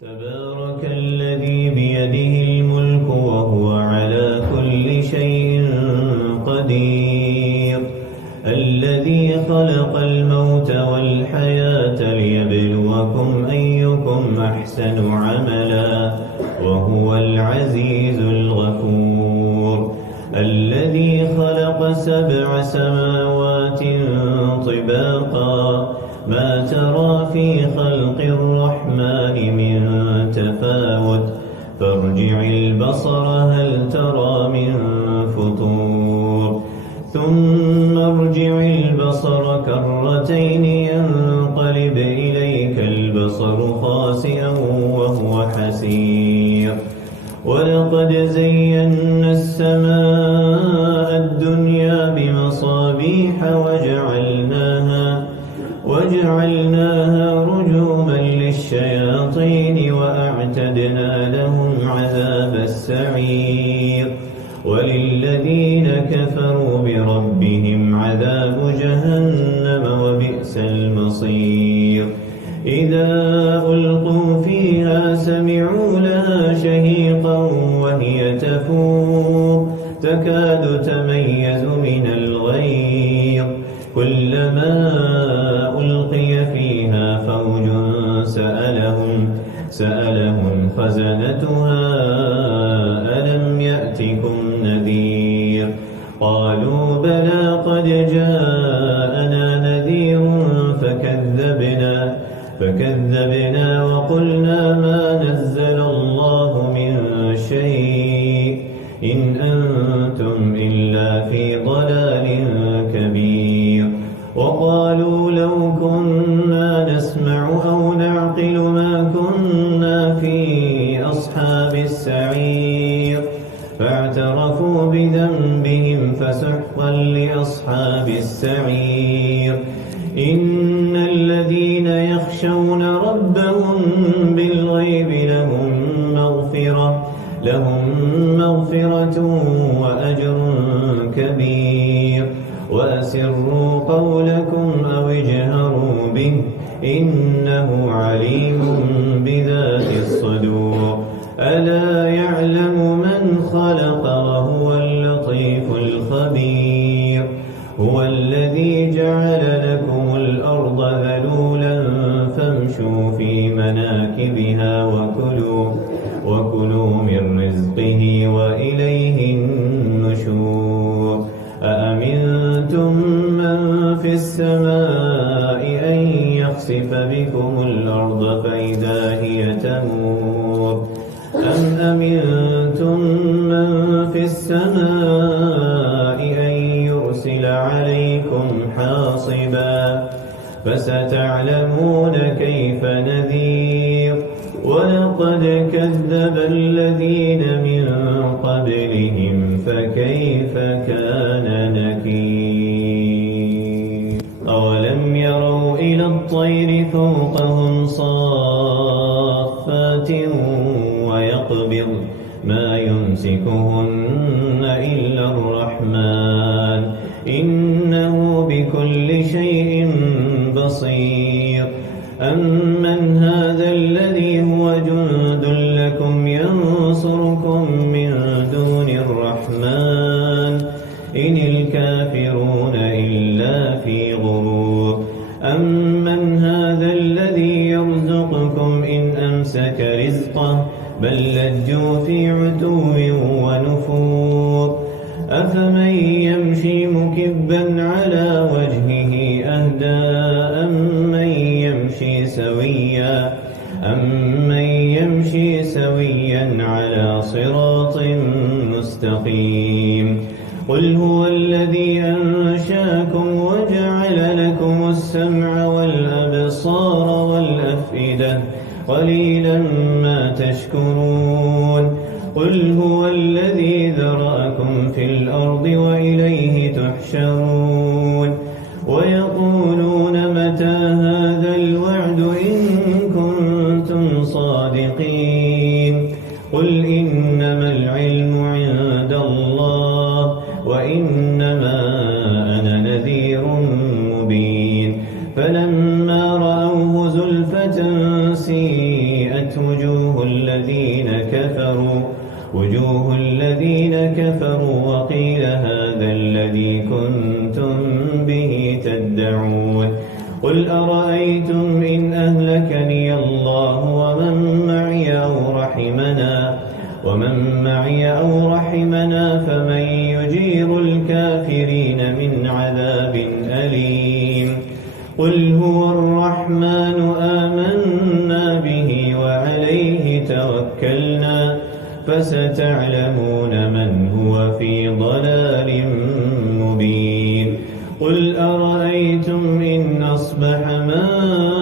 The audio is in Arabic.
تبارك الذي بيده الملك وهو على كل شيء قدير الذي خلق الموت والحياة ليبلوكم أيكم أحسن عملا وهو العزيز الغفور الذي خلق 7 سماوات طباقا ما ترى في خلق الرحمن من تفاوت فارجع البصر هل ترى من فطور ثم ارجع البصر كرتين ينقلب إليك البصر خاسئا وهو حسير ولقد زينا السماء الدنيا بمصابيح وجعلناها رجوما للشياطين وأعتدنا لهم عذاب السعير وللذين كفروا بربهم عذاب جهنم وبئس المصير إذا ألقوا فيها سمعوا لها شهيقا وهي تفور تكاد تميز من الغيظ كلما ألقي فيها فوج سألهم خزنتها ألم يأتكم نذير قالوا بلى قد جاءنا نذير فكذبنا وقلنا ما نزل الله من شيء إن أنتم إلا في ضلال كبير وقالوا لو كنا نسمع أو نعقل ما كنا في أصحاب السعير فاعترفوا بذنبهم فسحقا لأصحاب السعير إن الذين يخشون ربهم بالغيب لهم مغفرة وأجر كبير وأسروا قولكم أو اجهروا به إنه عليم بذات الصدور ألا يعلم من خلق وهو اللطيف الخبير هو الذي جعل لكم الأرض ذلولا فامشوا في مناكبها وكلوا من رزقه وإليه النشور أأمنتم من في السماء أن يخسف بكم الأرض فإذا هي تمور أم أمنتم من في السماء أن يرسل عليكم حاصبا فستعلمون كيف نذير ولقد كذب الذين من قبلهم فكيف كان نكير أولم يروا إلى الطير فوقهم صافات ويقبض ما يمسكهن إلا الرحمن إنه بكل شيء بصير أمن هذا الذي هو جند لكم ينصركم من دون الرحمن إن الكافرون إلا في غرور أمن هذا الذي يرزقكم إن أمسك رزقه بل لجوا في عتو ونفور أفمن يمشي مكبا على وجهه أهدى أمن يمشي سويا على صراط مستقيم قل هو الذي أنشاكم وجعل لكم السمع والأبصار والأفئدة قليلا ما تشكرون قل هو الذي ذرأكم في الأرض وإليه تحشرون ويقولون متى هذا الوعد إن كنتم صادقين قل إنما العلم عند الله وإنما أنا نذير مبين فلما رأوه زلفة سيئت وجوه الذين كفروا وقيل هذا الذي كنتم به تدعون قل أرأيتم إن أهلكني الله ومن معي أو رحمنا فمن يجير الكافرين من عذاب أليم قل هو الرحمن آمنا به وعليه توكلنا فستعلمون من هو في ضلال مبين قل أرأيتم إن أصبح ماؤكم